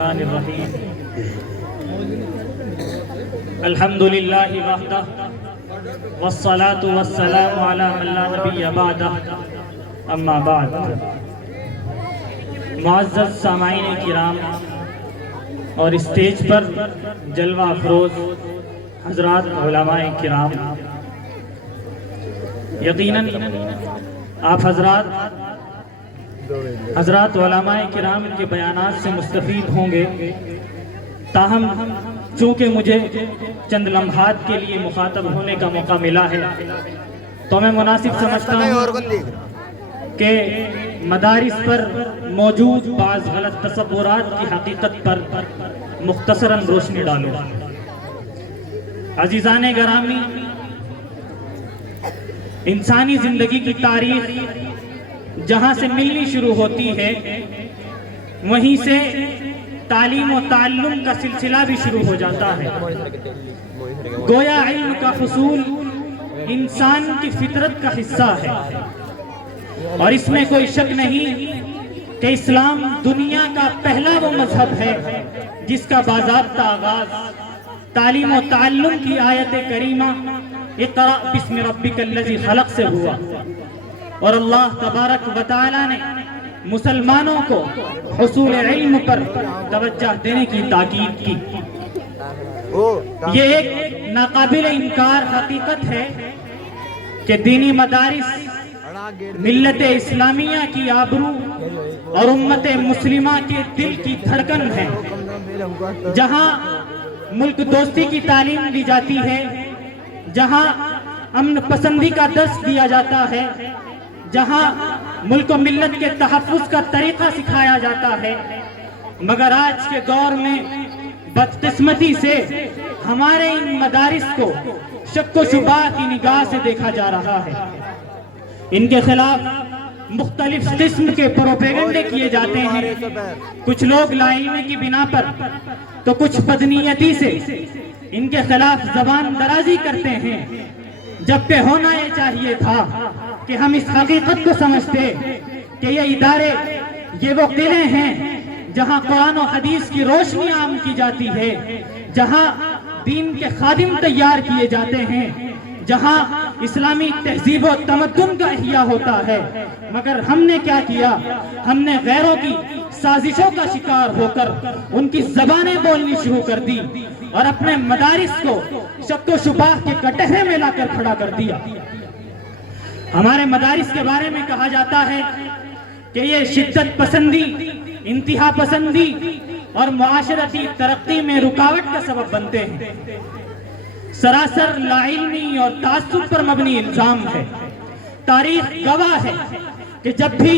الرحیم الحمد للہ وحدہ والصلاة والسلام علی من لا نبی بعدہ اما بعد۔ معزز سامعین کرام اور اسٹیج پر جلوہ افروز حضرات علماء کرام، یقیناً آپ حضرات علماء کرام کے بیانات سے مستفید ہوں گے، تاہم چونکہ مجھے چند لمحات کے لیے مخاطب ہونے کا موقع ملا ہے تو میں مناسب سمجھتا ہوں کہ مدارس پر موجود بعض غلط تصورات کی حقیقت پر مختصراً روشنی ڈالوں۔ عزیزان گرامی، انسانی زندگی کی تاریخ جہاں سے ملنی شروع ہوتی ہے وہیں سے تعلیم و تعلم کا سلسلہ بھی شروع ہو جاتا ہے۔ گویا علم کا حصول انسان کی فطرت کا حصہ ہے، اور اس میں کوئی شک نہیں کہ اسلام دنیا کا پہلا وہ مذہب ہے جس کا باضابطہ آغاز تعلیم و تعلم کی آیت کریمہ اقرأ بسم ربک الذی خلق سے ہوا، اور اللہ تبارک و تعالی نے مسلمانوں کو حصول علم پر توجہ دینے کی تاکید کی۔ یہ ایک ناقابل انکار حقیقت ہے کہ دینی مدارس ملت اسلامیہ کی آبرو اور امت مسلمہ کے دل کی دھڑکن ہے، جہاں ملک دوستی کی تعلیم دی جاتی ہے، جہاں امن پسندی کا درس دیا جاتا ہے، جہاں ملک و ملت کے تحفظ کا طریقہ سکھایا جاتا ہے۔ مگر آج کے دور میں بدقسمتی سے ہمارے ان مدارس کو شک و شبہ کی نگاہ سے دیکھا جا رہا ہے۔ ان کے خلاف مختلف قسم کے پروپیگنڈے کیے جاتے ہیں، کچھ لوگ لا علمی کی بنا پر تو کچھ بدنیتی سے ان کے خلاف زبان درازی کرتے ہیں، جبکہ ہونا یہ چاہیے تھا کہ ہم اس حقیقت کو سمجھتے کہ یہ ادارے، یہ وہ قلعے ہیں جہاں قرآن و حدیث کی روشنی عام کی جاتی ہے، جہاں دین کے خادم تیار کیے جاتے ہیں، جہاں اسلامی تہذیب و تمدن کا احیاء ہوتا ہے۔ مگر ہم نے کیا کیا؟ ہم نے غیروں کی سازشوں کا شکار ہو کر ان کی زبانیں بولنی شروع کر دی اور اپنے مدارس کو شک و شبہ کے کٹہرے میں لا کر کھڑا کر دیا۔ ہمارے مدارس کے بارے میں کہا جاتا ہے کہ یہ شدت پسندی، انتہا پسندی اور معاشرتی ترقی میں رکاوٹ کا سبب بنتے ہیں۔ سراسر لا علمی اور تعصب پر مبنی الزام ہے۔ تاریخ گواہ ہے کہ جب بھی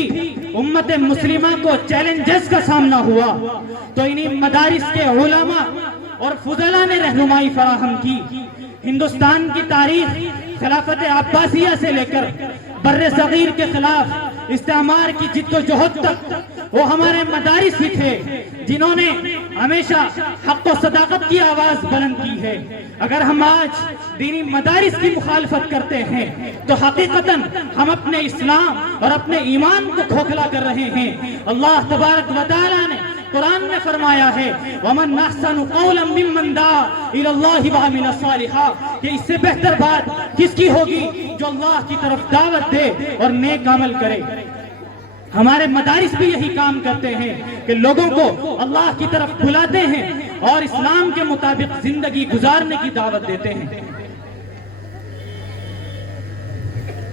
امت مسلمہ کو چیلنجز کا سامنا ہوا تو انہی مدارس کے علماء اور فضلاء نے رہنمائی فراہم کی۔ ہندوستان کی تاریخ خلافت عباسیہ سے لے کر بر صغیر کے خلاف استعمار کی جد و جہد تک وہ ہمارے مدارس ہی تھے جنہوں نے ہمیشہ حق و صداقت کی آواز بلند کی ہے۔ اگر ہم آج دینی مدارس کی مخالفت کرتے ہیں تو حقیقتاً ہم اپنے اسلام اور اپنے ایمان کو کھوکھلا کر رہے ہیں۔ اللہ تبارک و تعالی نے قرآن میں فرمایا ہے وَمَنْ أَحْسَنُ قَوْلًا مِّمَّنْ دَعَا إِلَى اللَّهِ وَعَمِلَ صَالِحًا، کہ اس سے بہتر بات کس کی ہوگی جو اللہ کی طرف دعوت دے اور نیک عمل کرے۔ ہمارے مدارس بھی یہی کام کرتے ہیں کہ لوگوں کو اللہ کی طرف بلاتے ہیں اور اسلام کے مطابق زندگی گزارنے کی دعوت دیتے ہیں۔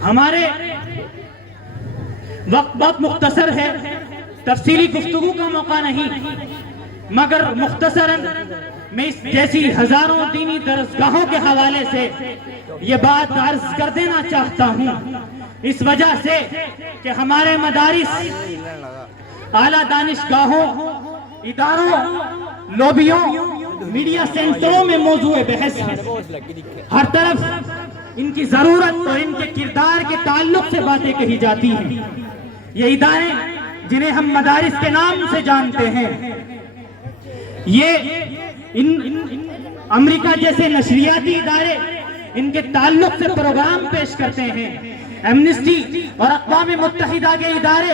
ہمارے وقت بہت مختصر ہے، تفصیلی گفتگو کا موقع نہیں، مگر مختصراً میں اس جیسی ہزاروں دینی درسگاہوں کے حوالے سے یہ بات عرض کر دینا چاہتا ہوں، اس وجہ سے کہ ہمارے مدارس اعلیٰ دانشگاہوں، اداروں، لوبیوں، میڈیا سینٹروں میں موضوع بحث ہے۔ ہر طرف ان کی ضرورت اور ان کے کردار کے تعلق سے باتیں کہی جاتی ہیں۔ یہ ادارے جنہیں ہم مدارس کے نام سے جانتے ہیں، یہ امریکہ جیسے نشریاتی ادارے ان کے تعلق سے پروگرام پیش کرتے ہیں۔ ایمنسٹی اور اقوام متحدہ کے ادارے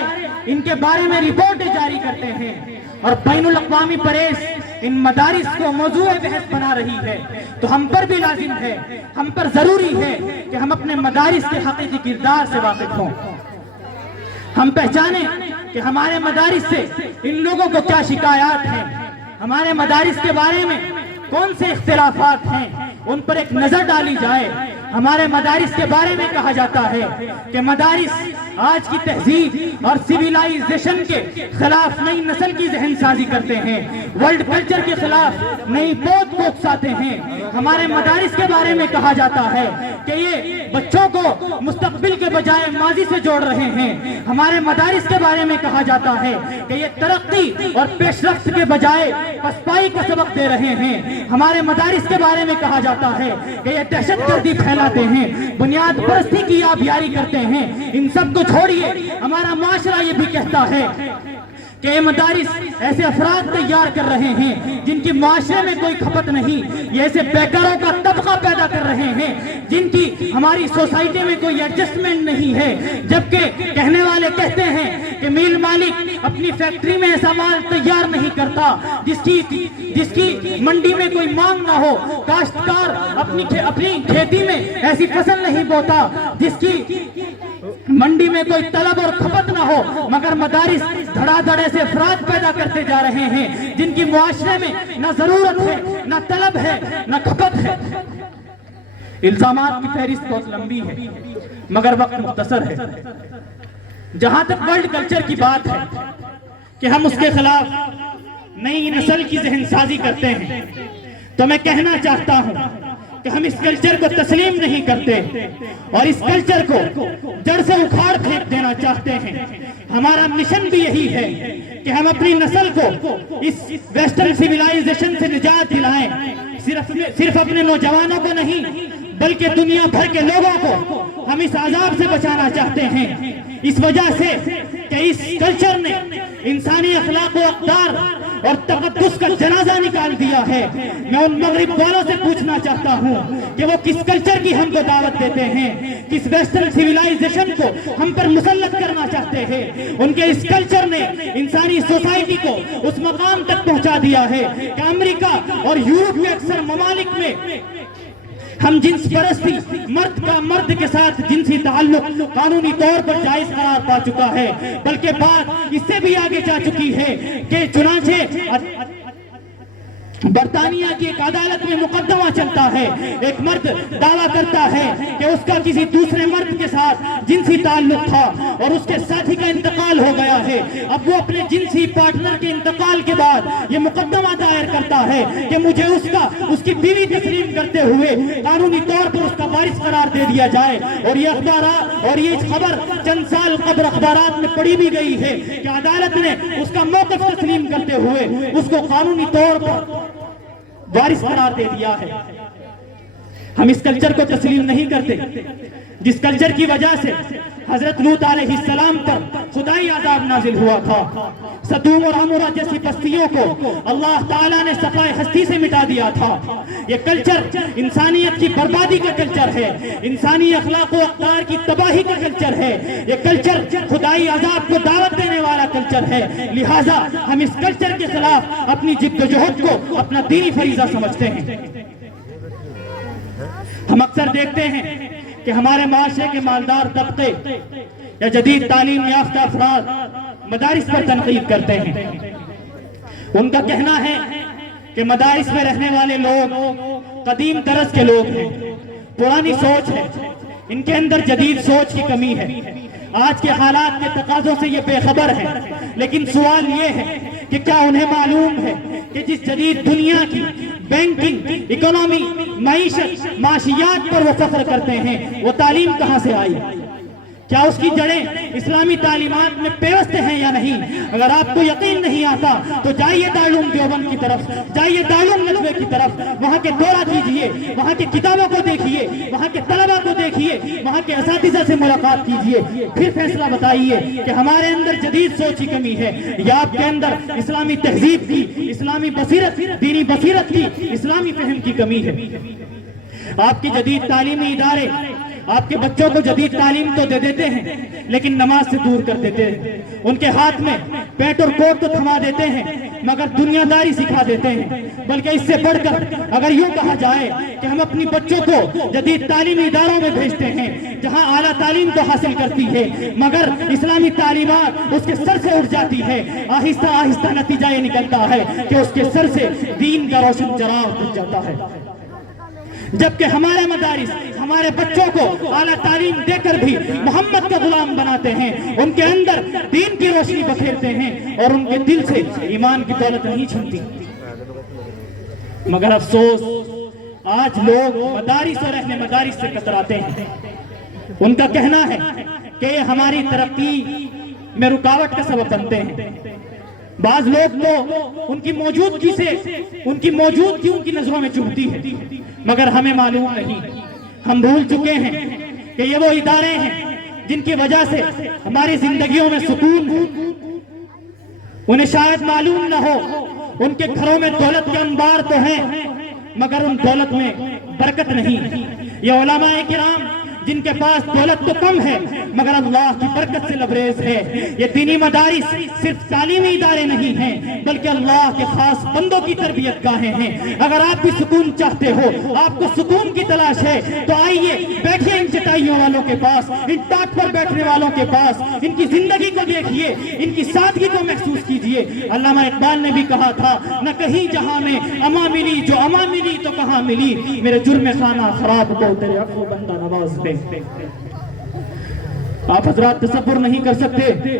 ان کے بارے میں رپورٹیں جاری کرتے ہیں اور بین الاقوامی پریس ان مدارس کو موضوع بحث بنا رہی ہے، تو ہم پر بھی لازم ہے، ہم پر ضروری ہے کہ ہم اپنے مدارس کے حقیقی کردار سے واقف ہوں، ہم پہچانیں کہ ہمارے مدارس سے ان لوگوں کو کیا شکایات ہیں، ہمارے مدارس کے بارے میں کون سے اختلافات ہیں، ان پر ایک نظر ڈالی جائے۔ ہمارے مدارس کے بارے میں کہا جاتا ہے کہ مدارس آج کی تہذیب اور سویلائزیشن کے خلاف نئی نسل کی ذہن سازی کرتے ہیں، ورلڈ کلچر کے خلاف نئی پود کو اکساتے ہیں۔ ہمارے مدارس کے بارے میں کہا جاتا ہے کہ یہ بچوں کو مستقبل کے بجائے ماضی سے جوڑ رہے ہیں۔ ہمارے مدارس کے بارے میں کہا جاتا ہے کہ یہ ترقی اور پیش رفت کے بجائے پسپائی کا سبق دے رہے ہیں۔ ہمارے مدارس کے بارے میں کہا جاتا ہے کہ یہ دہشت گردی پھیلاتے ہیں، بنیاد پرستی کی آبیاری کرتے ہیں۔ ان سب کو چھوڑیے، ہمارا معاشرہ یہ بھی کہتا ہے کہ یہ مدارس ایسے افراد تیار کر رہے ہیں جن کی معاشرے میں کوئی کھپت نہیں، یہ ایسے بیکاروں کا طبقہ پیدا کر رہے ہیں جن کی ہماری سوسائٹی میں کوئی ایڈجسٹمنٹ نہیں ہے، جبکہ کہنے والے کہتے ہیں کہ میل مالک اپنی فیکٹری میں ایسا مال تیار نہیں کرتا جس کی منڈی میں کوئی مانگ نہ ہو، کاشتکار اپنی کھیتی میں ایسی فصل نہیں بوتا جس کی منڈی میں کوئی طلب اور کھپت نہ ہو، مگر مدارس دھڑا دھڑے سے افراد پیدا کرتے جا رہے ہیں جن کی معاشرے میں نہ ضرورت ہے، نہ طلب ہے، نہ کھپت ہے۔ الزامات کی فہرست بہت لمبی ہے مگر وقت مختصر ہے۔ جہاں تک ورلڈ کلچر کی بات ہے کہ ہم اس کے خلاف نئی نسل کی ذہن سازی کرتے ہیں، تو میں کہنا چاہتا ہوں کہ ہم اس کلچر کو تسلیم نہیں کرتے اور اس کلچر کو جڑ سے اکھاڑ پھینک دینا چاہتے ہیں۔ ہمارا مشن بھی یہی ہے کہ ہم اپنی نسل کو اس ویسٹرن سیولائزیشن سے نجات دلائیں، صرف اپنے نوجوانوں کو نہیں بلکہ دنیا بھر کے لوگوں کو ہم اس عذاب سے بچانا چاہتے ہیں، اس وجہ سے کہ اس کلچر نے انسانی اخلاق و اقدار اور تقدس کا جنازہ نکال دیا ہے۔ میں ان مغرب والوں سے پوچھنا چاہتا ہوں کہ وہ کس کلچر کی ہم کو دعوت دیتے ہیں، کس ویسٹرن سیولائزیشن کو ہم پر مسلط کرنا چاہتے ہیں۔ ان کے اس کلچر نے انسانی سوسائٹی کو اس مقام تک پہنچا دیا ہے کہ امریکہ اور یورپ کے اکثر ممالک میں ہم جنس پرستی، مرد کا مرد کے ساتھ جنسی تعلق قانونی طور پر جائز قرار پا چکا ہے، بلکہ بات اس سے بھی آگے جا چکی ہے کہ چنانچہ برطانیہ کی ایک عدالت میں مقدمہ چلتا ہے، ایک مرد دعویٰ کرتا ہے کہ اس کا کسی دوسرے مرد کے ساتھ جنسی تعلق تھا اور اس کے ساتھی کا انتقال ہو گیا ہے۔ اب وہ اپنے جنسی پارٹنر کے انتقال کے بعد یہ مقدمہ دائر کرتا ہے کہ مجھے اس کی بیوی تسلیم کرتے ہوئے قانونی طور پر اس کا وارث قرار دے دیا جائے۔ اور یہ اخبارات اور یہ خبر چند سال قبل اخبارات میں پڑھی بھی گئی ہے کہ عدالت نے اس کا موقف تسلیم کرتے ہوئے اس کو قانونی طور پر وارث قرار دے دیا ہے۔ ہم اس کلچر کو تسلیم نہیں کرتے جس کلچر کی وجہ سے حضرت لوط علیہ السلام پر خدائی عذاب نازل ہوا تھا۔ سدوم اور عمورہ جیسی بستیوں کو اللہ تعالیٰ نے صفائے ہستی سے مٹا دیا تھا۔ یہ کلچر انسانیت کی بربادی کا کلچر ہے، انسانی اخلاق و اقدار کی تباہی کا کلچر ہے، یہ کلچر خدائی عذاب کو دعوت دینے والا کلچر ہے۔ لہٰذا ہم اس کلچر کے خلاف اپنی جد و جہد کو اپنا دینی فریضہ سمجھتے ہیں۔ ہم اکثر دیکھتے ہیں کہ ہمارے معاشرے کے مالدار طبقے یا جدید تعلیم یافتہ افراد مدارس پر تنقید کرتے ہیں۔ ان کا کہنا ہے کہ مدارس میں رہنے والے لوگ قدیم طرز کے لوگ ہیں، پرانی سوچ ہے، ان کے اندر جدید سوچ کی کمی ہے، آج کے حالات کے تقاضوں سے یہ بے خبر ہے۔ لیکن سوال یہ ہے کہ کیا انہیں معلوم ہے کہ جس جدید دنیا کی بینکنگ، اکنومی، معیشت، معاشیات پر وہ فخر کرتے ہیں وہ تعلیم کہاں سے آئی؟ کیا اس کی جڑیں اسلامی تعلیمات میں پیوست ہیں یا نہیں؟ اگر آپ کو یقین نہیں آتا تو جائیے دارالعلوم دیوبند کی طرف، جائیے دارالعلوم ندوہ کی طرف، وہاں کے دورہ کیجئے، وہاں کی کتابوں کو دیکھیے، وہاں کے طلبہ کو دیکھیے، وہاں کے اساتذہ سے ملاقات کیجئے، پھر فیصلہ بتائیے کہ ہمارے اندر جدید سوچ کی کمی ہے یا آپ کے اندر اسلامی تہذیب کی، اسلامی بصیرت، دینی بصیرت کی، اسلامی فہم کی کمی ہے۔ آپ کی جدید تعلیمی ادارے آپ کے بچوں کو جدید تعلیم تو دے دیتے ہیں لیکن نماز سے دور کر دیتے ہیں۔ ان کے ہاتھ میں پیٹ اور کوٹ تو تھما دیتے ہیں مگر دنیا داری سکھا دیتے ہیں۔ بلکہ اس سے بڑھ کر اگر یوں کہا جائے کہ ہم اپنی بچوں کو جدید تعلیمی اداروں میں بھیجتے ہیں جہاں اعلیٰ تعلیم تو حاصل کرتی ہے مگر اسلامی تعلیمات اس کے سر سے اٹھ جاتی ہے، آہستہ آہستہ نتیجہ یہ نکلتا ہے کہ اس کے سر سے دین کا روشن چراغ بجھ جاتا ہے۔ جبکہ ہمارے مدارس ہمارے بچوں کو اعلیٰ تعلیم دے کر بھی محمد کا غلام بناتے ہیں، ان کے اندر دین کی روشنی بکھیرتے ہیں اور ان کے دل سے ایمان کی دولت نہیں چھنتی۔ مگر افسوس آج لوگ مدارس اور اہل مدارس سے کتراتے ہیں۔ ان کا کہنا ہے کہ یہ ہماری ترقی میں رکاوٹ کا سبب بنتے ہیں۔ بعض لوگ تو ان کی موجودگی ان کی نظروں میں چبھتی ہے مگر ہمیں معلوم نہیں، ہم بھول چکے ہیں کہ یہ وہ ادارے ہیں جن کی وجہ سے ہماری زندگیوں میں سکون ہے۔ انہیں شاید معلوم نہ ہو ان کے گھروں میں دولت کے انبار تو ہیں مگر ان دولت میں برکت نہیں۔ یہ علماء کرام جن کے پاس دولت تو کم ہے مگر اللہ کی برکت سے لبریز ہے۔ یہ دینی مدارس صرف تعلیمی ادارے نہیں ہیں بلکہ اللہ کے خاص بندوں کی تربیت گاہیں ہیں۔ اگر آپ بھی سکون چاہتے ہو، آپ کو سکون کی تلاش ہے تو آئیے بیٹھیے ان چٹائیوں والوں کے پاس، ان ٹاٹ پر بیٹھنے والوں کے پاس، ان کی زندگی کو دیکھیے، ان کی سادگی کو محسوس کیجیے۔ علامہ اقبال نے بھی کہا تھا، نہ کہیں جہاں میں اما ملی، جو اما ملی تو کہاں ملی، میرے جرم خانہ خراب کو تیرے عفو بندہ نواز دے۔ آپ حضرات تصور نہیں کر سکتے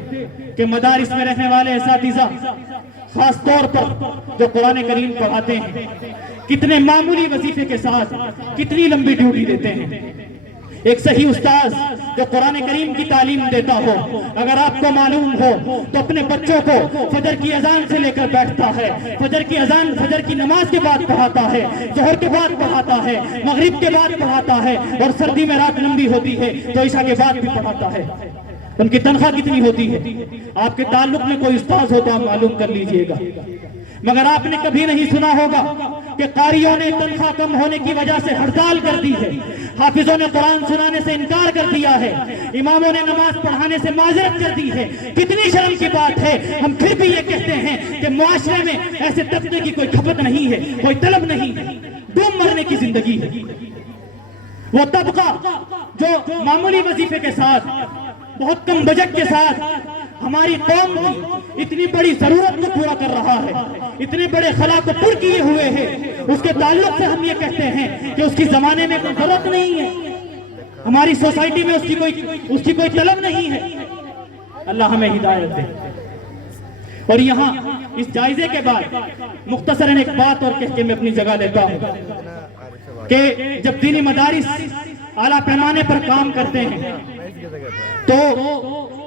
کہ مدارس میں رہنے والے اساتذہ خاص طور پر جو قرآن کریم پڑھاتے ہیں کتنے معمولی وظیفے کے ساتھ کتنی لمبی ڈیوٹی دیتے ہیں۔ ایک صحیح استاذ جو قرآن کریم کی تعلیم دیتا ہو اگر آپ کو معلوم ہو تو اپنے بچوں کو فجر کی اذان سے لے کر بیٹھتا ہے، فجر کی اذان فجر کی نماز کے بعد پڑھاتا ہے، ظہر کے بعد پڑھاتا ہے، مغرب کے بعد پڑھاتا ہے اور سردی میں رات لمبی ہوتی ہے تو عشاء کے بعد بھی پڑھاتا ہے۔ ان کی تنخواہ کتنی ہوتی ہے؟ آپ کے تعلق میں کوئی استاذ ہو تو آپ معلوم کر لیجئے گا۔ مگر آپ نے کبھی نہیں سنا ہوگا کہ قاریوں نے تنخواہ کم ہونے کی وجہ سے ہڑتال کر دی ہے، حافظوں نے قرآن سنانے سے انکار کر دیا ہے، اماموں نے نماز پڑھانے سے معذرت کر دی ہے۔ کتنی شرم کی بات ہے، ہم پھر بھی یہ کہتے ہیں کہ معاشرے میں ایسے طبقے کی کوئی کھپت نہیں ہے، کوئی طلب نہیں ہے، ڈوب مرنے کی زندگی ہے۔ وہ طبقہ جو معمولی وظیفے کے ساتھ بہت کم بجٹ کے ساتھ ہماری قوم کی اتنی بڑی ضرورت کو پورا کر رہا ہے، اتنے بڑے خلا کو پر کیے ہوئے ہیں، اس کے تعلق سے ہم یہ کہتے ہیں کہ اس کی زمانے میں کوئی ضرورت نہیں ہے، ہماری سوسائٹی میں اس کی کوئی طلب نہیں ہے۔ اللہ ہمیں ہدایت دے۔ اور یہاں اس جائزے کے بعد مختصراً ایک بات اور کہہ کے میں اپنی جگہ لیتا ہوں کہ جب دینی مدارس اعلیٰ پیمانے پر کام کرتے ہیں تو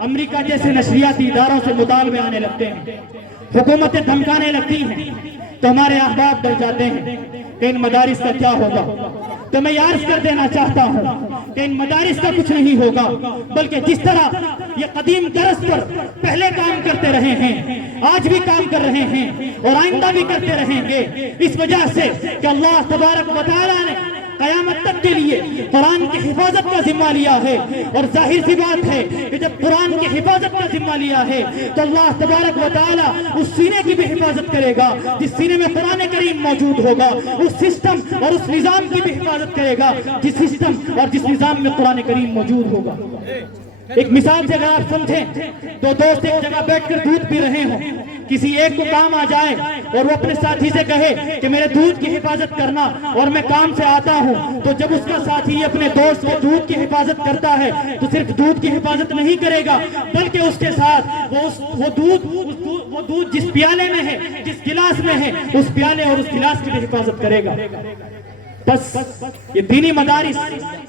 امریکہ جیسے نشریاتی اداروں سے مطالبے آنے لگتے ہیں، حکومتیں دھمکانے لگتی ہیں تو ہمارے احباب ڈر جاتے ہیں کہ ان مدارس کا کیا ہوگا۔ تو میں یہ عرض کر دینا چاہتا ہوں کہ ان مدارس کا کچھ نہیں ہوگا بلکہ جس طرح یہ قدیم طرز پر پہلے کام کرتے رہے ہیں آج بھی کام کر رہے ہیں اور آئندہ بھی کرتے رہیں گے، اس وجہ سے کہ اللہ تبارک و تعالیٰ نے قیامت تک کے لیے قرآن کی حفاظت کا ذمہ لیا ہے۔ اور ظاہر سی بات ہے کہ جب قرآن کی حفاظت کا ذمہ لیا ہے تو اللہ تبارک و تعالیٰ اس سینے کی بھی حفاظت کرے گا جس سینے میں قرآن کریم موجود ہوگا، اس سسٹم اور اس نظام کی بھی حفاظت کرے گا جس سسٹم اور جس نظام میں قرآن کریم موجود ہوگا۔ ایک مثال سے اگر آپ سمجھیں تو دوست ایک جگہ بیٹھ کر دودھ پی رہے ہوں، کسی ایک کو کام آ جائے اور وہ اپنے ساتھی سے کہے کہ میرے دودھ کی حفاظت کرنا اور میں کام سے آتا ہوں، تو جب اس کا ساتھی اپنے دوست کے دودھ کی حفاظت کرتا ہے تو صرف دودھ کی حفاظت نہیں کرے گا بلکہ اس کے ساتھ وہ دودھ جس پیالے میں ہے، جس گلاس میں ہے، اس پیالے اور اس گلاس کی بھی حفاظت کرے گا۔ بس یہ دینی مدارس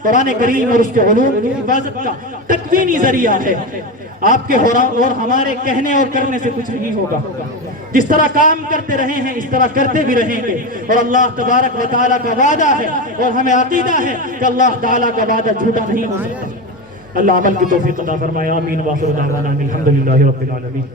قرآن کریم اور اس کے علوم کی حفاظت کا تکوینی ذریعہ ہے۔ آپ کے اور ہمارے کہنے اور کرنے سے کچھ نہیں ہوگا، جس طرح کام کرتے رہے ہیں اس طرح کرتے بھی رہیں گے۔ اور اللہ تبارک و تعالیٰ کا وعدہ ہے اور ہمیں عقیدہ ہے کہ اللہ تعالیٰ کا وعدہ جھوٹا نہیں ہو سکتا۔ اللہ عمل کی توفیق عطا فرمائے، آمین۔ وآخر دعوانا الحمدللہ رب العالمین۔